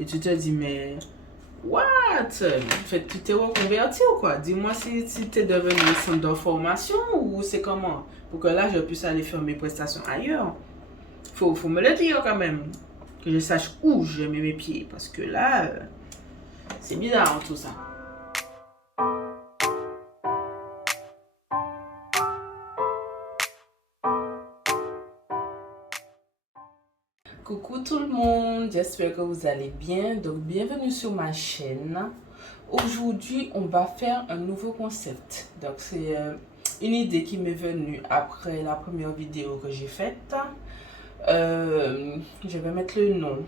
Et tu te dis, mais what? En fait, tu t'es reconverti ou quoi? Dis-moi si tu es devenu un centre de formation ou c'est comment? Pour que là, je puisse aller faire mes prestations ailleurs. Faut me le dire quand même. Que je sache où je mets mes pieds. Parce que là, c'est bizarre tout ça. Coucou tout le monde, j'espère que vous allez bien. Donc bienvenue sur ma chaîne. Aujourd'hui, on va faire un nouveau concept. Donc c'est une idée qui m'est venue après la première vidéo que j'ai faite. Je vais mettre le nom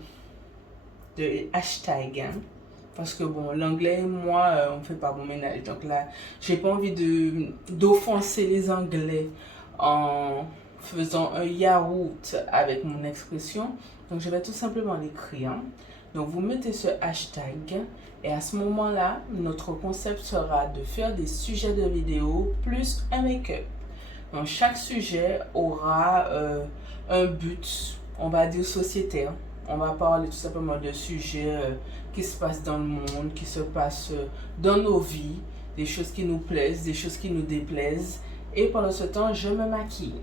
de hashtag. Parce que bon, l'anglais et moi, on ne fait pas bon ménage. Donc là, j'ai pas envie d'offenser les Anglais en faisant un yaourt avec mon expression. Donc je vais tout simplement l'écrire. Donc vous mettez ce hashtag et à ce moment-là, notre concept sera de faire des sujets de vidéo plus un make-up. Donc chaque sujet aura un but, on va dire sociétaire. On va parler tout simplement de sujets qui se passent dans le monde, qui se passent dans nos vies, des choses qui nous plaisent, des choses qui nous déplaisent. Et pendant ce temps, je me maquille.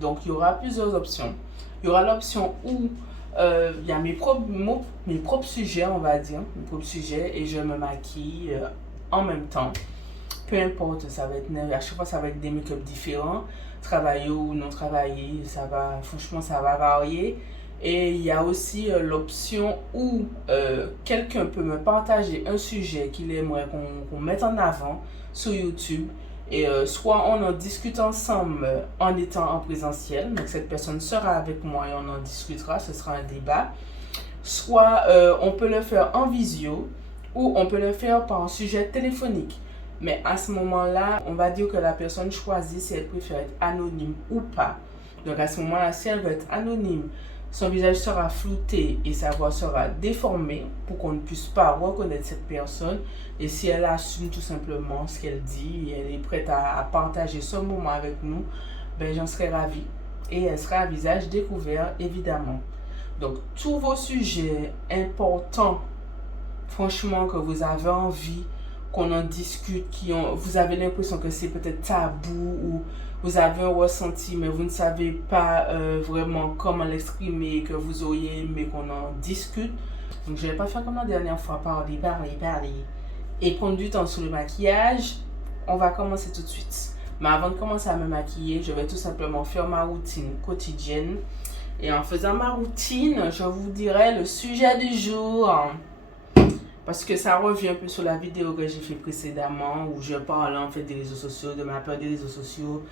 Donc, il y aura plusieurs options. Il y aura l'option où il y a mes propres sujets, on va dire, mes propres sujets, et je me maquille en même temps. Peu importe, ça va être, à chaque fois, ça va être des make-up différents, travaillés ou non travaillés, franchement, ça va varier. Et il y a aussi l'option où quelqu'un peut me partager un sujet qu'il aimerait qu'on mette en avant sur YouTube. Et soit on en discute ensemble en étant en présentiel, donc cette personne sera avec moi et on en discutera, ce sera un débat. Soit on peut le faire en visio ou on peut le faire par un sujet téléphonique. Mais à ce moment-là, on va dire que la personne choisit si elle préfère être anonyme ou pas. Donc à ce moment-là, si elle veut être anonyme, son visage sera flouté et sa voix sera déformée pour qu'on ne puisse pas reconnaître cette personne. Et si elle assume tout simplement ce qu'elle dit et elle est prête à partager ce moment avec nous, ben j'en serai ravie. Et elle sera à visage découvert, évidemment. Donc tous vos sujets importants, franchement, que vous avez envie qu'on en discute, vous avez l'impression que c'est peut-être tabou ou vous avez un ressenti mais vous ne savez pas vraiment comment l'exprimer, que vous auriez aimé qu'on en discute. Donc je ne vais pas faire comme la dernière fois, parler et prendre du temps sur le maquillage. On va commencer tout de suite. Mais avant de commencer à me maquiller, je vais tout simplement faire ma routine quotidienne. Et en faisant ma routine, je vous dirai le sujet du jour. Parce que ça revient un peu sur la vidéo que j'ai fait précédemment où je parle en fait des réseaux sociaux, de ma peur des réseaux sociaux,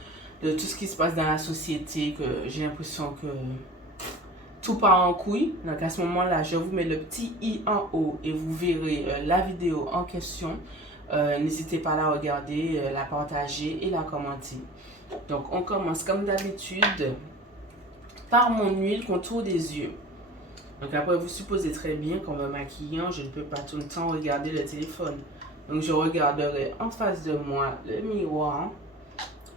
de tout ce qui se passe dans la société, que j'ai l'impression que tout part en couille. Donc à ce moment-là, je vous mets le petit i en haut et vous verrez la vidéo en question. N'hésitez pas à la regarder, la partager et la commenter. Donc on commence comme d'habitude par mon huile contour des yeux. Donc après, vous supposez très bien qu'en me maquillant, je ne peux pas tout le temps regarder le téléphone. Donc je regarderai en face de moi le miroir.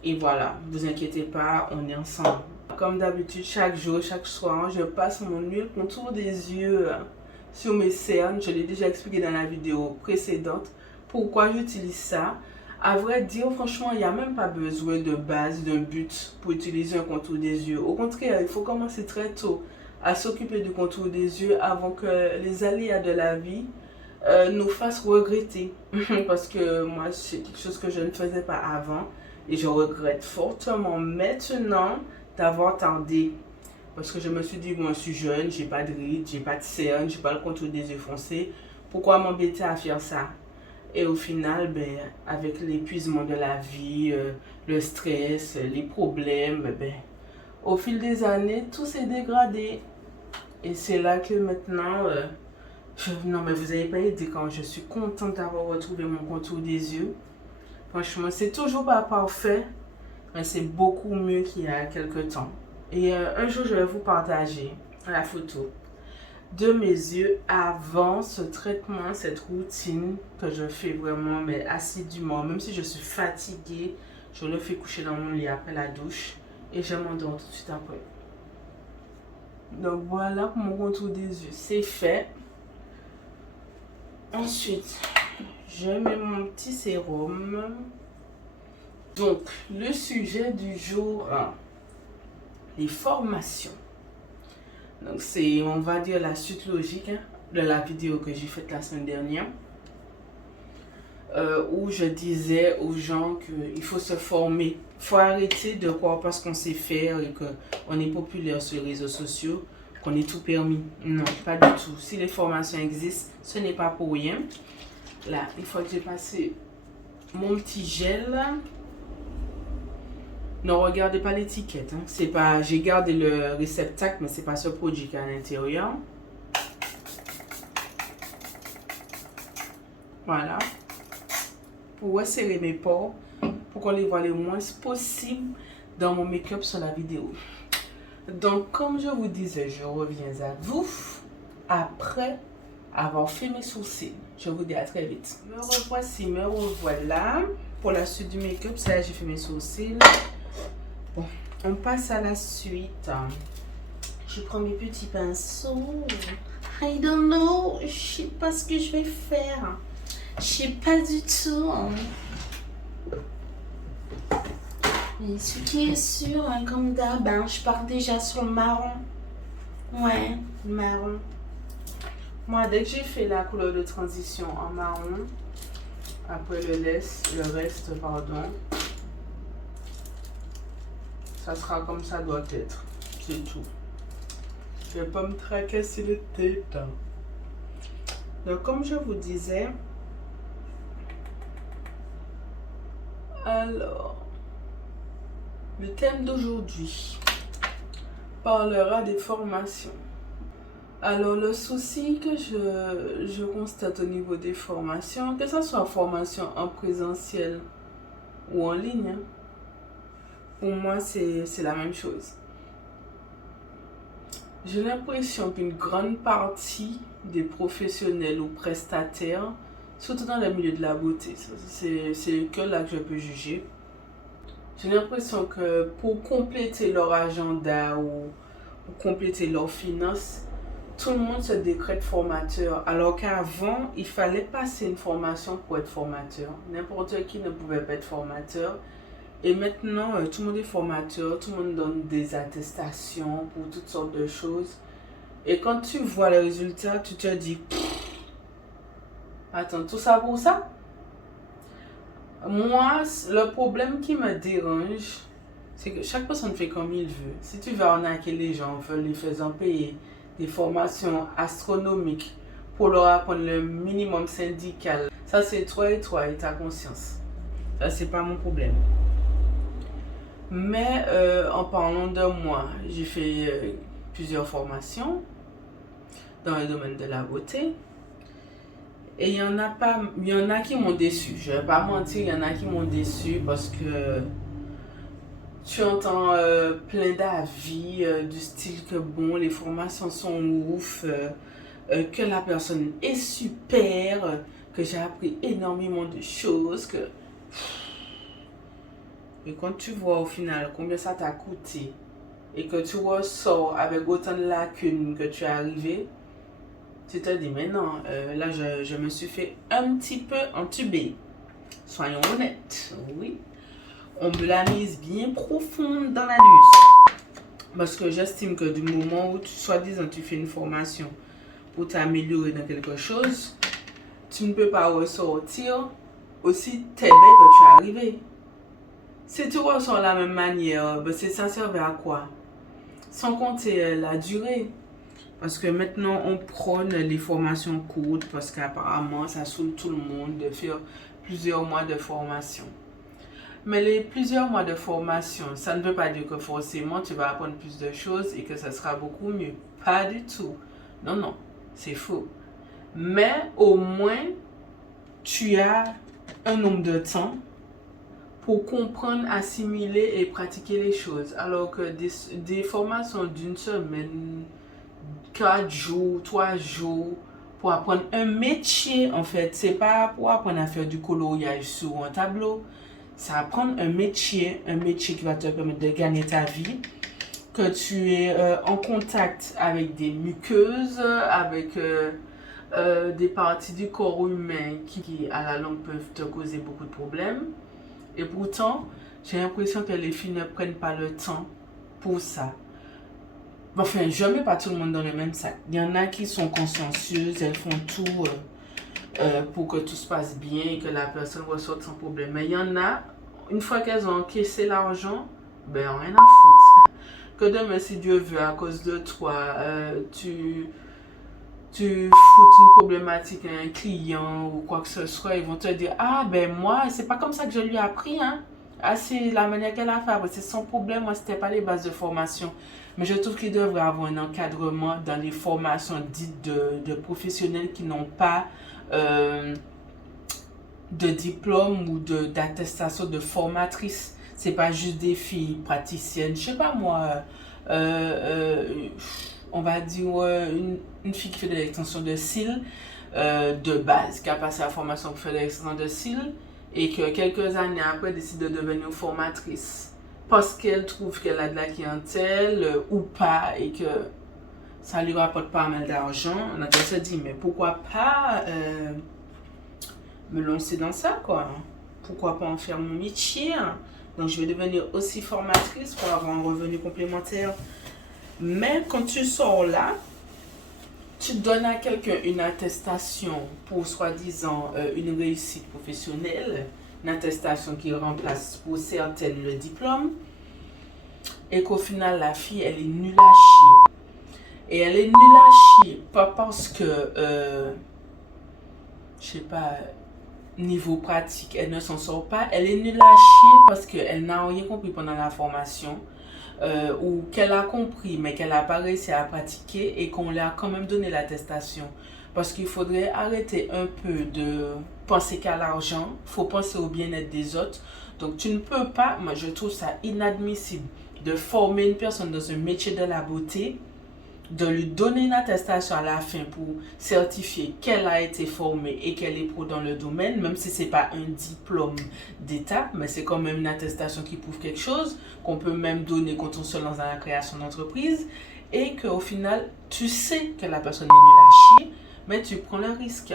Et voilà, ne vous inquiétez pas, on est ensemble. Comme d'habitude, chaque jour, chaque soir, je passe mon huile contour des yeux sur mes cernes. Je l'ai déjà expliqué dans la vidéo précédente. Pourquoi j'utilise ça? À vrai dire, franchement, il n'y a même pas besoin de base, d'un but pour utiliser un contour des yeux. Au contraire, il faut commencer très tôt à s'occuper du contour des yeux avant que les aléas de la vie nous fassent regretter. Parce que moi, c'est quelque chose que je ne faisais pas avant et je regrette fortement maintenant d'avoir tardé. Parce que je me suis dit, moi je suis jeune, j'ai pas de rides, j'ai pas de cernes, j'ai pas le contour des yeux foncés. Pourquoi m'embêter à faire ça? Et au final, ben, avec l'épuisement de la vie, le stress, les problèmes, ben, au fil des années, tout s'est dégradé. Et c'est là que maintenant, non mais vous n'avez pas idée quand je suis contente d'avoir retrouvé mon contour des yeux. Franchement, c'est toujours pas parfait, mais c'est beaucoup mieux qu'il y a quelques temps. Et un jour, je vais vous partager la photo de mes yeux avant ce traitement, cette routine que je fais vraiment mais assidûment. Même si je suis fatiguée, je le fais coucher dans mon lit après la douche et je m'endors tout de suite après. Donc voilà pour mon contour des yeux, c'est fait. Ensuite, je mets mon petit sérum. Donc, le sujet du jour, les formations. Donc, c'est, on va dire, la suite logique de la vidéo que j'ai faite la semaine dernière. Où je disais aux gens qu'il faut se former. Il faut arrêter de croire parce qu'on sait faire et qu'on est populaire sur les réseaux sociaux, qu'on est tout permis. Non, pas du tout. Si les formations existent, ce n'est pas pour rien. Là, une fois que j'ai passé mon petit gel, ne regardez pas l'étiquette. Hein. C'est pas, j'ai gardé le réceptacle, mais c'est pas ce produit qui est à l'intérieur. Voilà. Pour resserrer mes pores, pour qu'on les voit le moins possible dans mon make-up sur la vidéo. Donc, comme je vous disais, je reviens à vous après avoir fait mes sourcils. Je vous dis à très vite. Me revoici, me revoilà. Pour la suite du make-up, ça j'ai fait mes sourcils. Bon, on passe à la suite. Je prends mes petits pinceaux. I don't know, je sais pas ce que je vais faire. Je sais pas du tout. Mais ce qui est sûr, comme d'hab, je pars déjà sur le marron. Ouais, marron. Moi, dès que j'ai fait la couleur de transition en marron, après le reste, ça sera comme ça doit être. C'est tout. Je vais pas me tracasser les têtes. Donc, comme je vous disais, alors, le thème d'aujourd'hui parlera des formations. Alors, le souci que je constate au niveau des formations, que ce soit formation en présentiel ou en ligne, pour moi, c'est la même chose. J'ai l'impression qu'une grande partie des professionnels ou prestataires, surtout dans le milieu de la beauté, c'est que là que je peux juger, j'ai l'impression que pour compléter leur agenda ou pour compléter leurs finances, tout le monde se décrète formateur, alors qu'avant, il fallait passer une formation pour être formateur. N'importe qui ne pouvait pas être formateur. Et maintenant, tout le monde est formateur, tout le monde donne des attestations pour toutes sortes de choses. Et quand tu vois les résultats, tu te dis, attends, tout ça pour ça? Moi, le problème qui me dérange, c'est que chaque personne fait comme il veut. Si tu veux arnaquer les gens, les faisant payer des formations astronomiques pour leur apprendre le minimum syndical, ça c'est toi et ta conscience. Ça, c'est pas mon problème. Mais en parlant de moi, j'ai fait plusieurs formations dans le domaine de la beauté. Et il y en a qui m'ont déçu. Je vais pas mentir, il y en a qui m'ont déçu parce que tu entends plein d'avis du style que bon, les formations sont ouf, que la personne est super, que j'ai appris énormément de choses, Et quand tu vois au final combien ça t'a coûté et que tu ressors avec autant de lacunes que tu es arrivé, tu te dis, mais non, là je me suis fait un petit peu entuber. Soyons honnêtes, oui. On me l'a mise bien profonde dans la nuque. Parce que j'estime que du moment où, soi-disant, tu fais une formation pour t'améliorer dans quelque chose, tu ne peux pas ressortir aussi t'aider que tu es arrivé. Si tu ressors de la même manière, ça servait à quoi? Sans compter la durée. Parce que maintenant, on prône les formations courtes parce qu'apparemment, ça saoule tout le monde de faire plusieurs mois de formation. Mais les plusieurs mois de formation, ça ne veut pas dire que forcément, tu vas apprendre plus de choses et que ça sera beaucoup mieux. Pas du tout. Non, non, c'est faux. Mais au moins, tu as un nombre de temps pour comprendre, assimiler et pratiquer les choses. Alors que des formations d'une semaine, 4 jours, 3 jours, pour apprendre un métier, en fait, c'est pas pour apprendre à faire du coloriage sur un tableau. C'est apprendre un métier qui va te permettre de gagner ta vie, que tu es en contact avec des muqueuses, avec des parties du corps humain qui, à la longue, peuvent te causer beaucoup de problèmes. Et pourtant, j'ai l'impression que les filles ne prennent pas le temps pour ça. Enfin, je ne mets pas tout le monde dans le même sac. Il y en a qui sont consciencieuses, elles font tout pour que tout se passe bien et que la personne ressorte sans problème. Mais il y en a, une fois qu'elles ont encaissé l'argent, ben rien à foutre. Que demain, si Dieu veut, à cause de toi, tu foutes une problématique à un client ou quoi que ce soit, ils vont te dire, ah ben moi, c'est pas comme ça que je lui ai appris, hein. Ah, c'est la manière qu'elle a fait, c'est son problème, moi, c'était pas les bases de formation. Mais je trouve qu'il devrait avoir un encadrement dans les formations dites de professionnels qui n'ont pas de diplôme ou d'attestation de formatrice. C'est pas juste des filles praticiennes. Je sais pas moi, on va dire une fille qui fait de l'extension de cils de base, qui a passé la formation pour faire de l'extension de cils et que quelques années après décide de devenir formatrice parce qu'elle trouve qu'elle a de la clientèle ou pas et que ça lui rapporte pas mal d'argent. On a se dit mais pourquoi pas me lancer dans ça quoi, pourquoi pas en faire mon métier, donc je vais devenir aussi formatrice pour avoir un revenu complémentaire. Mais quand tu sors là, tu donnes à quelqu'un une attestation pour soi-disant une réussite professionnelle, une attestation qui remplace pour certaines le diplôme, et qu'au final la fille elle est nulle à chier. Et elle est nulle à chier, pas parce que, je sais pas, niveau pratique, elle ne s'en sort pas. Elle est nulle à chier parce qu'elle n'a rien compris pendant la formation ou qu'elle a compris mais qu'elle n'a pas réussi à pratiquer et qu'on lui a quand même donné l'attestation. Parce qu'il faudrait arrêter un peu de penser qu'à l'argent, il faut penser au bien-être des autres. Donc tu ne peux pas, moi je trouve ça inadmissible de former une personne dans un métier de la beauté, de lui donner une attestation à la fin pour certifier qu'elle a été formée et qu'elle est pro dans le domaine, même si ce n'est pas un diplôme d'état, mais c'est quand même une attestation qui prouve quelque chose, qu'on peut même donner quand on se lance dans la création d'entreprise, et qu'au final, tu sais que la personne est nulle à chier, mais tu prends le risque.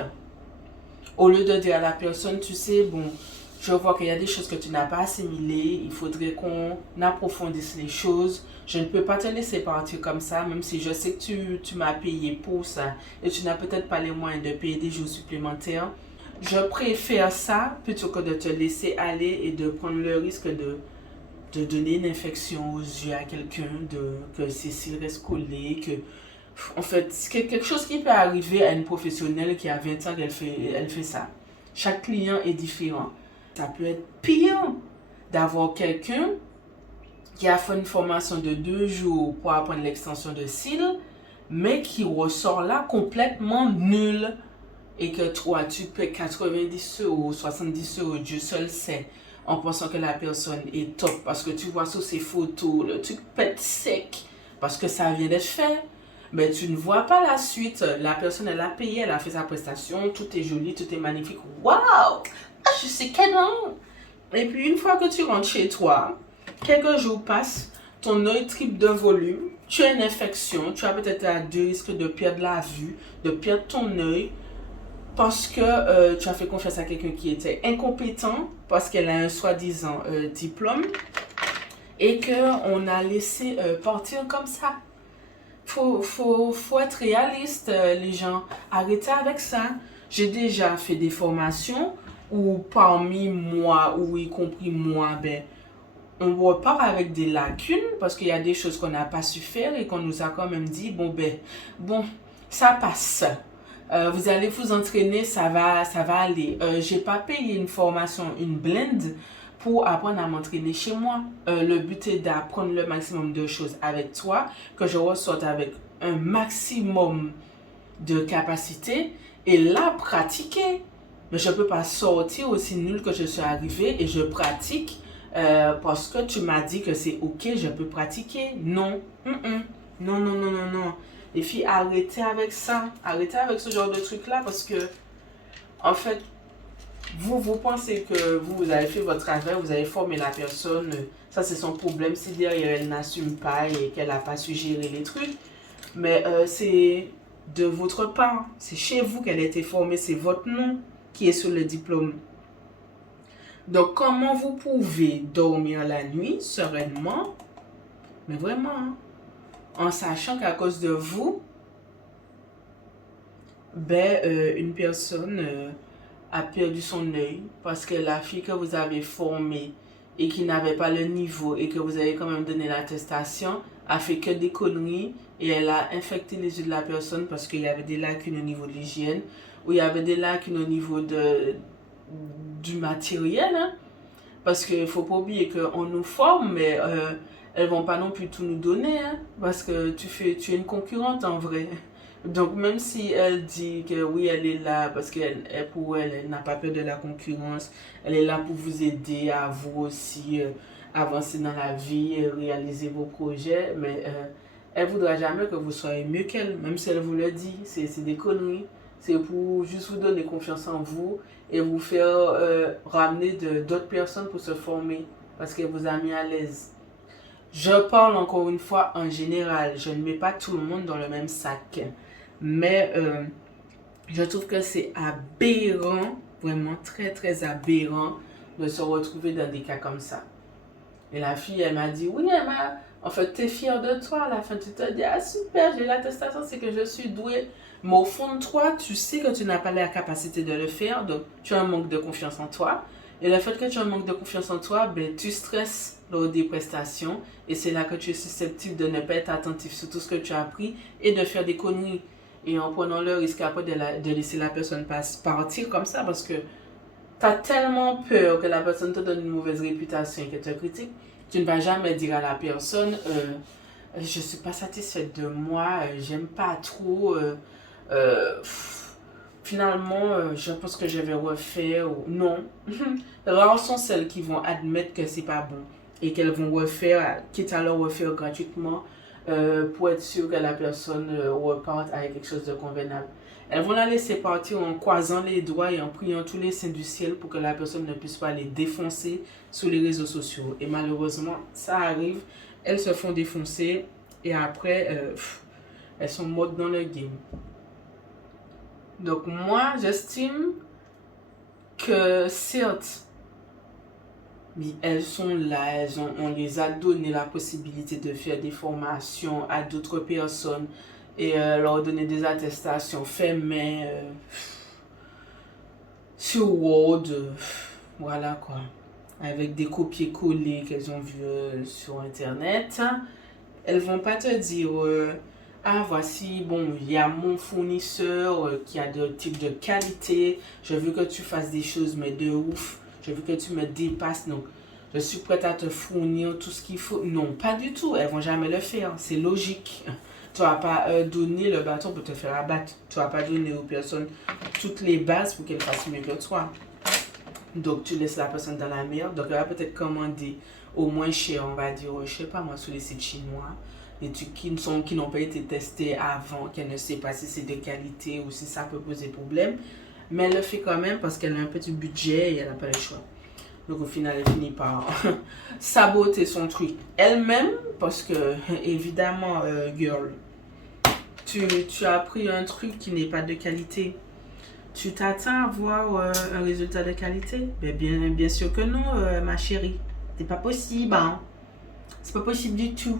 Au lieu de dire à la personne, tu sais, bon, je vois qu'il y a des choses que tu n'as pas assimilées, il faudrait qu'on approfondisse les choses. Je ne peux pas te laisser partir comme ça, même si je sais que tu m'as payé pour ça et tu n'as peut-être pas les moyens de payer des jours supplémentaires. Je préfère ça plutôt que de te laisser aller et de prendre le risque de donner une infection aux yeux à quelqu'un, que ses cils restent collés, que... En fait, c'est quelque chose qui peut arriver à une professionnelle qui a 20 ans, elle fait ça. Chaque client est différent. Ça peut être pire d'avoir quelqu'un qui a fait une formation de 2 jours pour apprendre l'extension de cils, mais qui ressort là complètement nul. Et que toi, tu paies 90 euros, 70 euros, Dieu seul sait, en pensant que la personne est top. Parce que tu vois sur ses photos, le truc pète sec, parce que ça vient d'être fait. Mais tu ne vois pas la suite. La personne, elle a payé, elle a fait sa prestation, tout est joli, tout est magnifique. Waouh! Je sais canon! Et puis une fois que tu rentres chez toi, quelques jours passent, ton œil triple de volume, tu as une infection, tu as peut-être à 2 risques de perdre la vue, de perdre ton œil, parce que tu as fait confiance à quelqu'un qui était incompétent, parce qu'elle a un soi-disant diplôme, et qu'on a laissé partir comme ça. Faut être réaliste, les gens. Arrêtez avec ça. J'ai déjà fait des formations où parmi moi, ou y compris moi, ben, on repart avec des lacunes parce qu'il y a des choses qu'on n'a pas su faire et qu'on nous a quand même dit, bon, ça passe. Vous allez vous entraîner, ça va aller. J'ai pas payé une formation, une blend pour apprendre à m'entraîner chez moi. Le but est d'apprendre le maximum de choses avec toi, que je ressorte avec un maximum de capacité et là pratiquer. Mais je ne peux pas sortir aussi nul que je suis arrivée et je pratique parce que tu m'as dit que c'est ok, je peux pratiquer. Non. Non, non, non, non, non. Les filles, arrêtez avec ça. Arrêtez avec ce genre de truc-là parce que, en fait, vous pensez que vous avez fait votre travail, vous avez formé la personne, ça c'est son problème si derrière elle n'assume pas et qu'elle n'a pas su gérer les trucs. Mais c'est de votre part. C'est chez vous qu'elle a été formée, c'est votre nom qui est sur le diplôme. Donc, comment vous pouvez dormir la nuit sereinement, mais vraiment, hein, en sachant qu'à cause de vous, une personne a perdu son œil parce que la fille que vous avez formée et qui n'avait pas le niveau et que vous avez quand même donné l'attestation a fait que des conneries et elle a infecté les yeux de la personne parce qu'il y avait des lacunes au niveau de l'hygiène ou il y avait des lacunes au niveau du matériel, hein. Parce qu'il ne faut pas oublier qu'on nous forme, mais elles ne vont pas non plus tout nous donner, hein, parce que tu es une concurrente en vrai. Donc même si elle dit que oui, elle est là, parce pour elle n'a pas peur de la concurrence, elle est là pour vous aider à vous aussi avancer dans la vie, réaliser vos projets, mais elle ne voudra jamais que vous soyez mieux qu'elle, même si elle vous le dit, c'est des conneries. C'est pour juste vous donner confiance en vous et vous faire ramener d'autres personnes pour se former parce qu'elle vous a mis à l'aise. Je parle encore une fois en général. Je ne mets pas tout le monde dans le même sac. Mais je trouve que c'est aberrant, vraiment très très aberrant de se retrouver dans des cas comme ça. Et la fille, elle m'a dit, oui, en fait, tu es fière de toi. À la fin, tu te dis, ah super, j'ai l'attestation, c'est que je suis douée. Mais au fond de toi, tu sais que tu n'as pas la capacité de le faire, donc tu as un manque de confiance en toi. Et le fait que tu as un manque de confiance en toi, tu stresses lors des prestations et c'est là que tu es susceptible de ne pas être attentif sur tout ce que tu as appris et de faire des conneries. Et en prenant le risque après de laisser la personne partir comme ça parce que tu as tellement peur que la personne te donne une mauvaise réputation et que te critique, tu ne vas jamais dire à la personne je ne suis pas satisfaite de moi, j'aime pas trop, finalement je pense que je vais refaire. Non. Rares sont celles qui vont admettre que c'est pas bon et qu'elles vont refaire, quitte à le refaire gratuitement pour être sûr que la personne reparte avec quelque chose de convenable. Elles vont la laisser partir en croisant les doigts et en priant tous les saints du ciel pour que la personne ne puisse pas les défoncer sur les réseaux sociaux. Et malheureusement, ça arrive. Elles se font défoncer et après, elles sont mortes dans le game. Donc moi, j'estime que certes, elles sont là, on les a donné la possibilité de faire des formations à d'autres personnes et leur donner des attestations faites main sur Word, voilà quoi, avec des copier-coller qu'elles ont vu sur internet. Elles vont pas te dire ah voici, bon, il y a mon fournisseur qui a de type de qualité, je veux que tu fasses des choses mais de ouf, je veux que tu me dépasses, donc je suis prête à te fournir tout ce qu'il faut. Non, pas du tout, elles vont jamais le faire, c'est logique. Tu vas pas donner le bâton pour te faire abattre. Tu vas pas donner aux personnes toutes les bases pour qu'elles fassent mieux que toi. Donc, tu laisses la personne dans la merde. Donc, elle va peut-être commander au moins cher, on va dire, je sais pas moi, sur les sites chinois. Des trucs qui n'ont pas été testés avant, qu'elle ne sait pas si c'est de qualité ou si ça peut poser problème. Mais elle le fait quand même parce qu'elle a un petit budget et elle n'a pas le choix. Donc au final, elle finit par saboter son truc elle-même parce que, évidemment, girl, tu as pris un truc qui n'est pas de qualité. Tu t'attends à avoir un résultat de qualité? Bien sûr que non, ma chérie. C'est pas possible, hein. C'est pas possible du tout.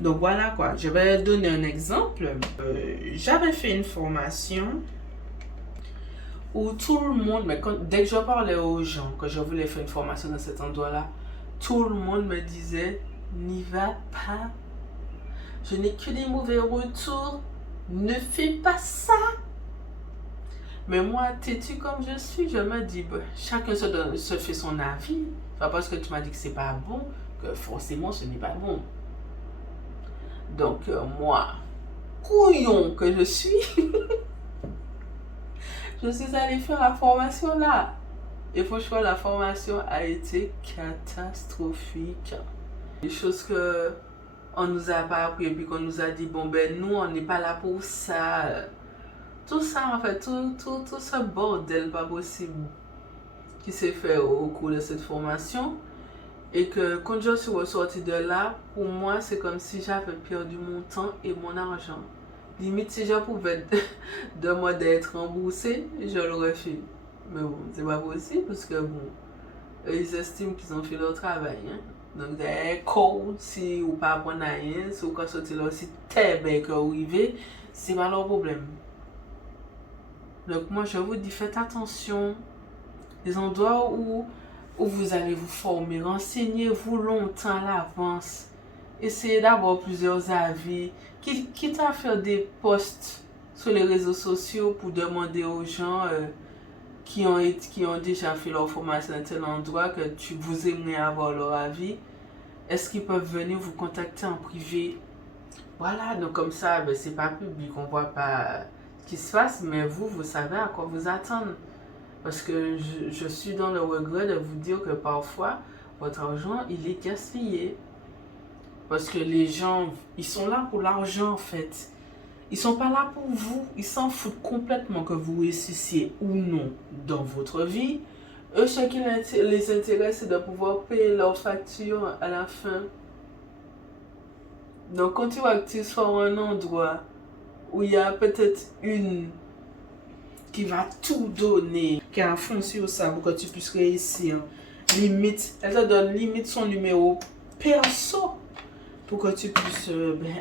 Donc voilà quoi, je vais donner un exemple. J'avais fait une formation où tout le monde, dès que je parlais aux gens que je voulais faire une formation dans cet endroit-là, tout le monde me disait, n'y va pas, je n'ai que des mauvais retours, ne fais pas ça. Mais moi, têtu comme je suis, je me dis, chacun se fait son avis. Pas parce que tu m'as dit que c'est pas bon, que forcément ce n'est pas bon. Donc moi, couillon que je suis, je suis allée faire la formation là. Et franchement, la formation a été catastrophique. Des choses que on nous a pas appris et puis qu'on nous a dit, bon nous on n'est pas là pour ça. Tout ça en fait, tout ce bordel pas possible qui s'est fait au cours de cette formation. Et que quand je suis ressortie de là, pour moi c'est comme si j'avais perdu mon temps et mon argent. Limite, si je pouvais demander d'être remboursé, je l'aurais fait. Mais bon, c'est pas possible parce que bon, ils estiment qu'ils ont fait leur travail. Hein? Donc, des codes, si ou pas apprendre rien, si ou quand sortir leur site très que arrivé, c'est pas leur problème. Donc, moi, je vous dis, faites attention. Les endroits où vous allez vous former, renseignez-vous longtemps à l'avance. Essayez d'avoir plusieurs avis. Quitte à faire des posts sur les réseaux sociaux pour demander aux gens qui ont déjà fait leur formation à tel endroit que vous aimeriez avoir leur avis. Est-ce qu'ils peuvent venir vous contacter en privé? Voilà, donc comme ça, ben, c'est pas public, on voit pas ce qui se passe, mais vous savez à quoi vous attendre. Parce que je suis dans le regret de vous dire que parfois, votre argent, il est gaspillé. Parce que les gens, ils sont là pour l'argent en fait. Ils sont pas là pour vous. Ils s'en foutent complètement que vous réussissiez ou non dans votre vie. Eux, ce qui les intéresse, c'est de pouvoir payer leurs factures à la fin. Donc, quand tu vas que tu sois un endroit où il y a peut-être une qui va tout donner, qui a un fond sur ça pour que tu puisses réussir, limite, elle te donne limite son numéro perso pour que tu puisses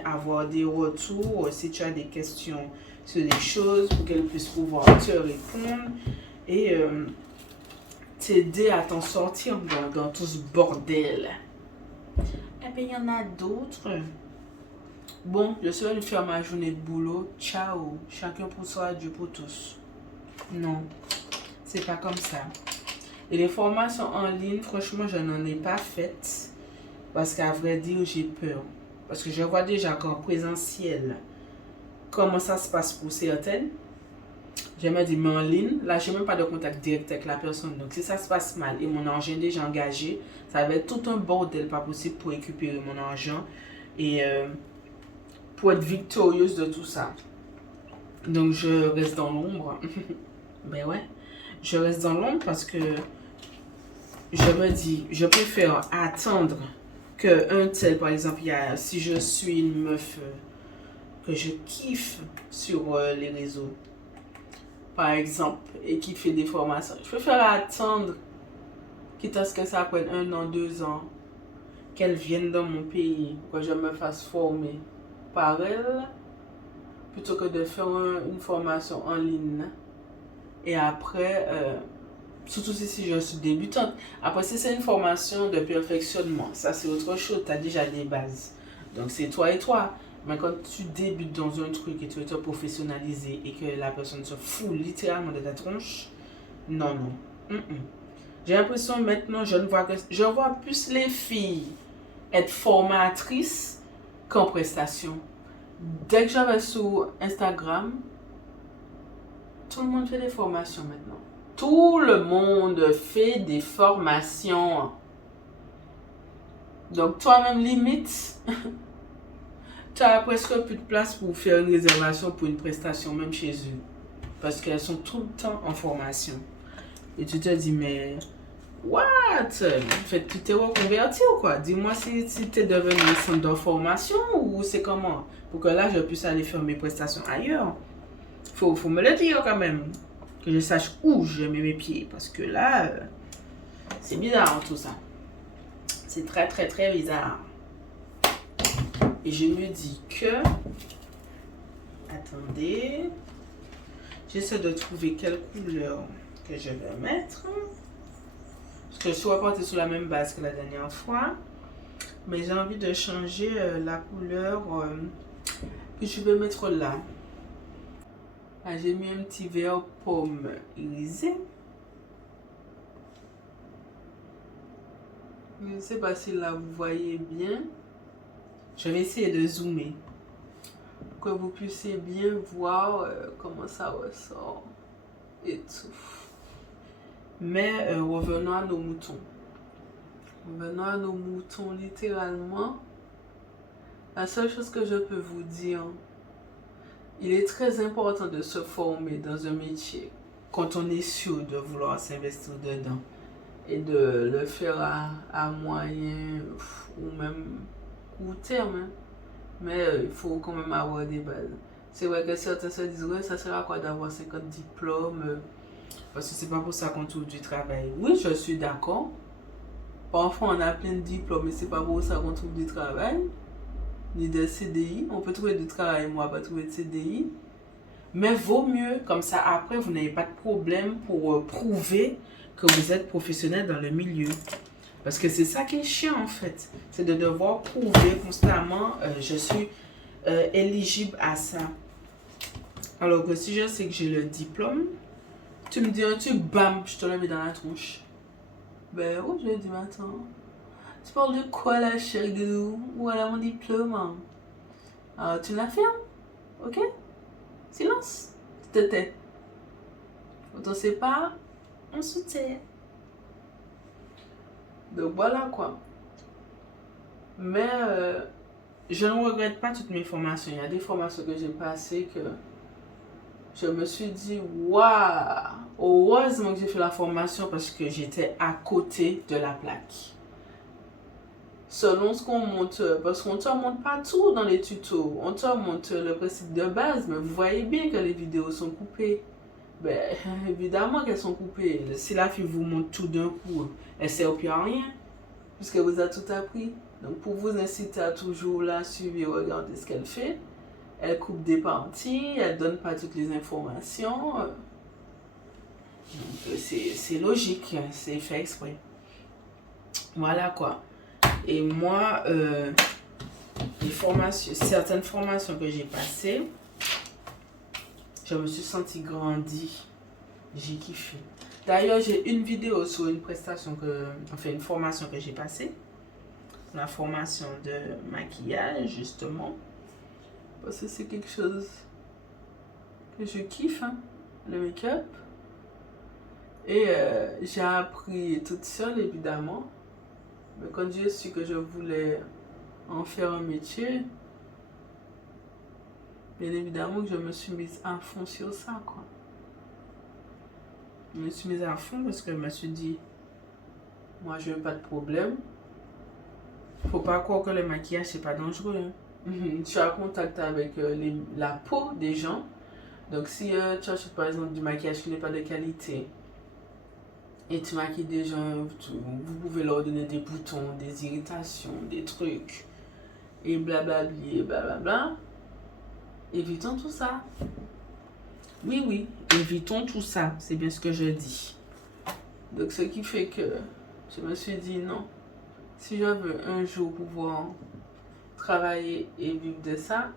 avoir des retours si tu as des questions sur des choses, pour qu'elle puisse pouvoir te répondre et t'aider à t'en sortir dans tout ce bordel. Et bien, il y en a d'autres. Bon, je suis venue faire ma journée de boulot. Ciao. Chacun pour soi, Dieu pour tous. Non, c'est pas comme ça. Et les formations en ligne, franchement, je n'en ai pas faites. Parce qu'à vrai dire, j'ai peur. Parce que je vois déjà qu'en présentiel, comment ça se passe pour certaines. Je me dis, mais en ligne, là, je n'ai même pas de contact direct avec la personne. Donc, si ça se passe mal et mon argent est déjà engagé, ça va être tout un bordel pas possible pour récupérer mon argent et pour être victorieuse de tout ça. Donc, je reste dans l'ombre. Ben ouais, je reste dans l'ombre parce que je me dis, je préfère attendre qu'un tel, par exemple, si je suis une meuf que je kiffe sur les réseaux, par exemple, et qui fait des formations, je préfère attendre, quitte à ce que ça prenne 1 an, 2 ans, qu'elle vienne dans mon pays, que je me fasse former par elle, plutôt que de faire une formation en ligne. Et après, surtout si je suis débutante. Après, si c'est une formation de perfectionnement, ça c'est autre chose, tu as déjà des bases. Donc c'est toi et toi. Mais quand tu débutes dans un truc et tu veux te professionnaliser et que la personne se fout littéralement de ta tronche, non, non. J'ai l'impression maintenant, je vois plus les filles être formatrices qu'en prestation. Dès que je vais sur Instagram, tout le monde fait des formations maintenant. Tout le monde fait des formations. Donc toi-même, limite, tu as presque plus de place pour faire une réservation pour une prestation, même chez eux. Parce qu'elles sont tout le temps en formation. Et tu te dis, mais what? En fait, tu t'es reconverti ou quoi? Dis-moi si tu es devenu un centre de formation ou c'est comment? Pour que là, je puisse aller faire mes prestations ailleurs. Faut me le dire quand même. Que je sache où je mets mes pieds. Parce que là, c'est bizarre tout ça. C'est très très très bizarre. Et je me dis que... Attendez. J'essaie de trouver quelle couleur que je vais mettre. Parce que je suis repartie sur la même base que la dernière fois. Mais j'ai envie de changer la couleur que je vais mettre là. Ah, j'ai mis un petit vert pomme irisé. Je ne sais pas si là vous voyez bien. Je vais essayer de zoomer. Pour que vous puissiez bien voir comment ça ressort. Et tout. Mais revenons à nos moutons. Revenons à nos moutons littéralement. La seule chose que je peux vous dire, il est très important de se former dans un métier quand on est sûr de vouloir s'investir dedans et de le faire à moyen ou même court terme. Hein. Mais il faut quand même avoir des bases. C'est vrai que certains se disent, ouais, ça sert à quoi d'avoir 50 diplômes parce que c'est pas pour ça qu'on trouve du travail. Oui, je suis d'accord. Parfois, on a plein de diplômes, mais c'est pas pour ça qu'on trouve du travail, ni de CDI. On peut trouver du travail, moi, pas trouver de CDI. Mais vaut mieux, comme ça, après, vous n'avez pas de problème pour prouver que vous êtes professionnel dans le milieu. Parce que c'est ça qui est chiant, en fait. C'est de devoir prouver constamment, je suis éligible à ça. Alors que si je sais que j'ai le diplôme, tu me dis un truc, bam, je te le mets dans la tronche. Ben, oh, je dis, mais attends, tu parles de quoi là, chérie de nous? Voilà mon diplôme. Alors, tu l'affirmes, ok? Silence, tu te tais. Quand on sait pas, on se tait. Donc voilà quoi. Mais je ne regrette pas toutes mes formations. Il y a des formations que j'ai passées que je me suis dit, waouh, heureusement que j'ai fait la formation parce que j'étais à côté de la plaque. Selon ce qu'on montre, parce qu'on ne te montre pas tout dans les tutos, on te montre le principe de base, mais vous voyez bien que les vidéos sont coupées. Ben, évidemment qu'elles sont coupées. Si la fille vous montre tout d'un coup, elle ne sert plus à rien, puisque vous avez tout appris. Donc, pour vous inciter à toujours la suivre et regarder ce qu'elle fait, elle coupe des parties, elle ne donne pas toutes les informations. Donc, c'est logique, c'est fait exprès. Voilà quoi. Et moi, certaines formations que j'ai passées, je me suis sentie grandie. J'ai kiffé. D'ailleurs, j'ai une vidéo sur une une formation que j'ai passée. La formation de maquillage, justement. Parce que c'est quelque chose que je kiffe, hein, le make-up. Et j'ai appris toute seule, évidemment. Mais quand j'ai su que je voulais en faire un métier, bien évidemment que je me suis mise à fond sur ça, quoi. Je me suis mise à fond parce que je me suis dit, moi, je n'ai pas de problème. Faut pas croire que le maquillage, c'est pas dangereux. Hein. Tu as contact avec la peau des gens. Donc, si tu achètes par exemple du maquillage qui n'est pas de qualité, et tu maquilles des gens, vous pouvez leur donner des boutons, des irritations, des trucs, et blablabli, et blablabla. Évitons tout ça. Oui, oui, évitons tout ça. C'est bien ce que je dis. Donc, ce qui fait que je me suis dit non. Si je veux un jour pouvoir travailler et vivre de ça,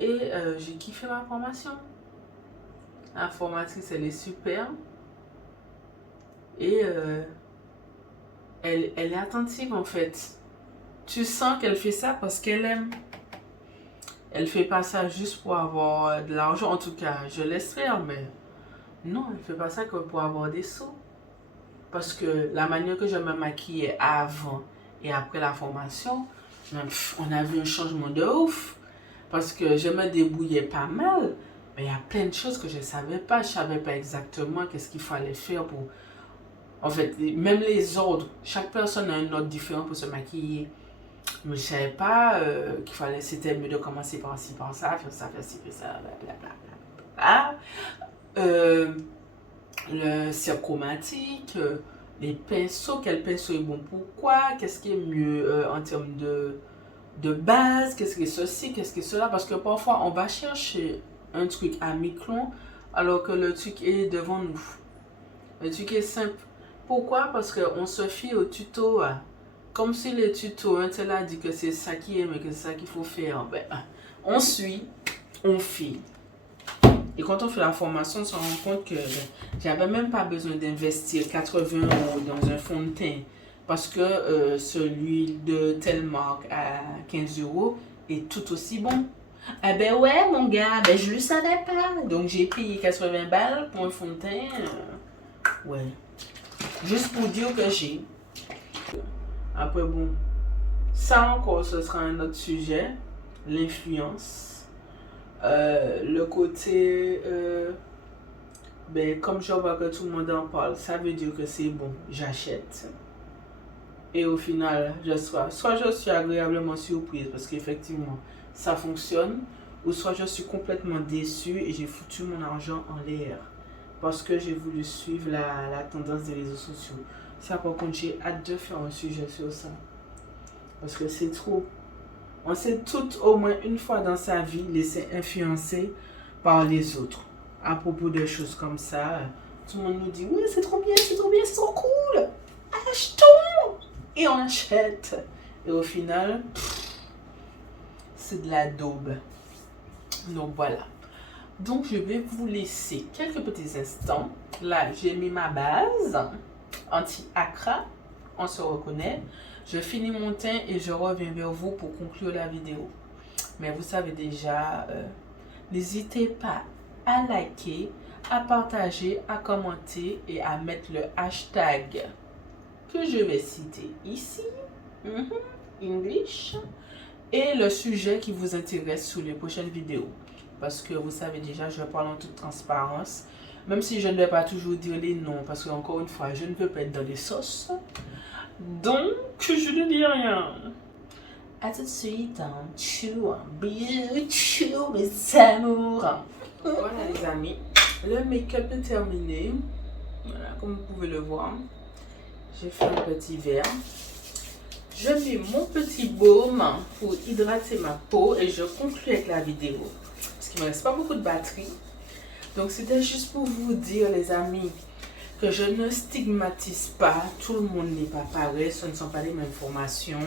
et j'ai kiffé ma formation. La formatrice, elle est super. Et elle est attentive en fait. Tu sens qu'elle fait ça parce qu'elle aime. Elle fait pas ça juste pour avoir de l'argent. En tout cas, je l'espère, mais non, elle fait pas ça que pour avoir des sous. Parce que la manière que je me maquillais avant et après la formation, on a vu un changement de ouf. Parce que je me débrouillais pas mal. Mais il y a plein de choses que je ne savais pas. Je ne savais pas exactement qu'est-ce qu'il fallait faire pour... En fait, même les ordres. Chaque personne a un ordre différent pour se maquiller. Mais je ne savais pas qu'il fallait... C'était mieux de commencer par ci, par ça, faire ça, blablabla. Le cire chromatique, les pinceaux, quel pinceau est bon pourquoi, qu'est-ce qui est mieux en termes de base, qu'est-ce que ceci, qu'est-ce que cela, parce que parfois on va chercher un truc à micron alors que le truc est devant nous. Le truc est simple. Pourquoi? Parce qu'on se fie au tuto. Comme si les tutos, un tel a dit que c'est ça qui est, mais que c'est ça qu'il faut faire. Ben, on suit, on fait. Et quand on fait la formation, on se rend compte que j'avais même pas besoin d'investir 80 € dans un fond de teint. Parce que celui de telle marque à 15 € est tout aussi bon. Ah ben ouais mon gars, ben je le savais pas. Donc j'ai payé 80 balles pour un fond de teint. Ouais. Juste pour dire que j'ai. Après bon, ça encore ce sera un autre sujet. L'influence. Le côté... ben comme je vois que tout le monde en parle, ça veut dire que c'est bon, j'achète. Et au final, soit je suis agréablement surprise parce qu'effectivement, ça fonctionne, ou soit je suis complètement déçue et j'ai foutu mon argent en l'air parce que j'ai voulu suivre la tendance des réseaux sociaux. Ça, par contre, j'ai hâte de faire un sujet sur ça. Parce que c'est trop. On s'est toutes au moins une fois dans sa vie laissé influencer par les autres à propos de choses comme ça. Tout le monde nous dit oui, c'est trop bien, c'est trop bien, c'est trop cool. Achetons. Et on achète. Et au final, c'est de la daube. Donc voilà. Donc je vais vous laisser quelques petits instants. Là, j'ai mis ma base anti-acra. On se reconnaît. Je finis mon teint et je reviens vers vous pour conclure la vidéo. Mais vous savez déjà, n'hésitez pas à liker, à partager, à commenter et à mettre le hashtag que je vais citer ici, English, et le sujet qui vous intéresse sur les prochaines vidéos. Parce que vous savez déjà, je parle en toute transparence, même si je ne vais pas toujours dire les noms, parce que encore une fois, je ne veux pas être dans les sauces. Donc, je ne dis rien. A tout de suite, bisous, mes amours. Voilà les amis, le make-up est terminé. Voilà, comme vous pouvez le voir. J'ai fait un petit verre. Je mets mon petit baume pour hydrater ma peau et je conclue avec la vidéo. Parce qu'il ne me reste pas beaucoup de batterie. Donc c'était juste pour vous dire les amis que je ne stigmatise pas. Tout le monde n'est pas pareil. Ce ne sont pas les mêmes formations.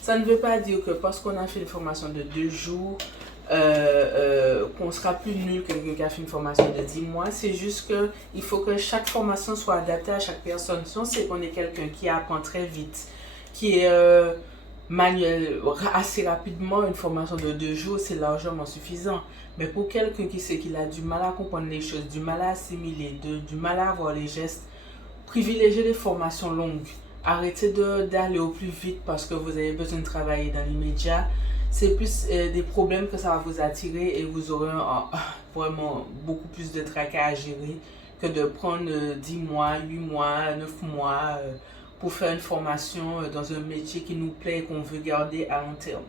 Ça ne veut pas dire que parce qu'on a fait une formation de 2 jours, qu'on sera plus nul que quelqu'un qui a fait une formation de 10 mois. C'est juste qu'il faut que chaque formation soit adaptée à chaque personne. Si on sait qu'on est quelqu'un qui apprend très vite, qui est manuel assez rapidement, une formation de 2 jours, c'est largement suffisant. Mais pour quelqu'un qui sait qu'il a du mal à comprendre les choses, du mal à assimiler, du mal à avoir les gestes, privilégiez les formations longues. Arrêtez d'aller au plus vite parce que vous avez besoin de travailler dans l'immédiat. C'est plus des problèmes que ça va vous attirer et vous aurez vraiment beaucoup plus de tracas à gérer que de prendre 10 mois, 8 mois, 9 mois pour faire une formation dans un métier qui nous plaît et qu'on veut garder à long terme.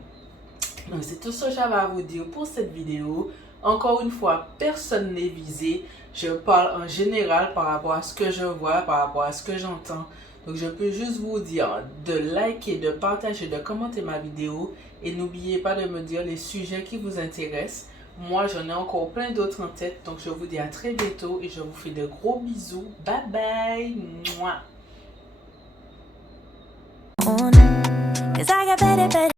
Donc c'est tout ce que j'avais à vous dire pour cette vidéo. Encore une fois, personne n'est visé. Je parle en général par rapport à ce que je vois, par rapport à ce que j'entends. Donc je peux juste vous dire de liker, de partager, de commenter ma vidéo. Et n'oubliez pas de me dire les sujets qui vous intéressent. Moi, j'en ai encore plein d'autres en tête. Donc je vous dis à très bientôt et je vous fais de gros bisous. Bye bye. Mouah.